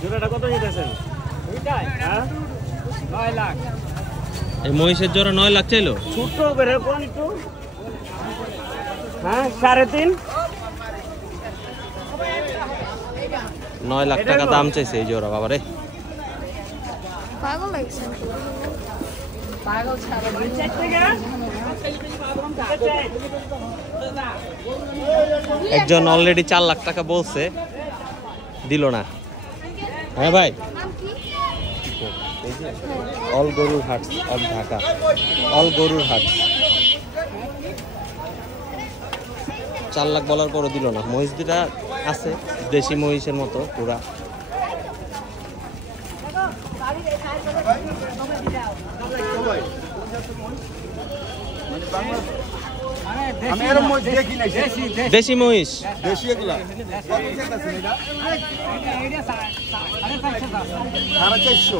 জোড়াটা কত নিতেছেন? এই মহিষের জোড়া 9 লাখ চাইলো। ছোট করে কোন একটু, হ্যাঁ 3.5। 9 লাখ টাকা দাম চাইছে এই জোড়া। বাবা রে, পাগল লাগছে। একজন অলরেডি 4 লাখ টাকা বলছে, দিল না। হ্যাঁ ভাই, অল গরুর হাট অফ ঢাকা, অল গরুর হাট। 4 লাখ বলার পরও দিল না। মহিষ দুটা আছে দেশি মহিষের মতো পুরা। দেশি মহিষ, দেশি এগুলা 450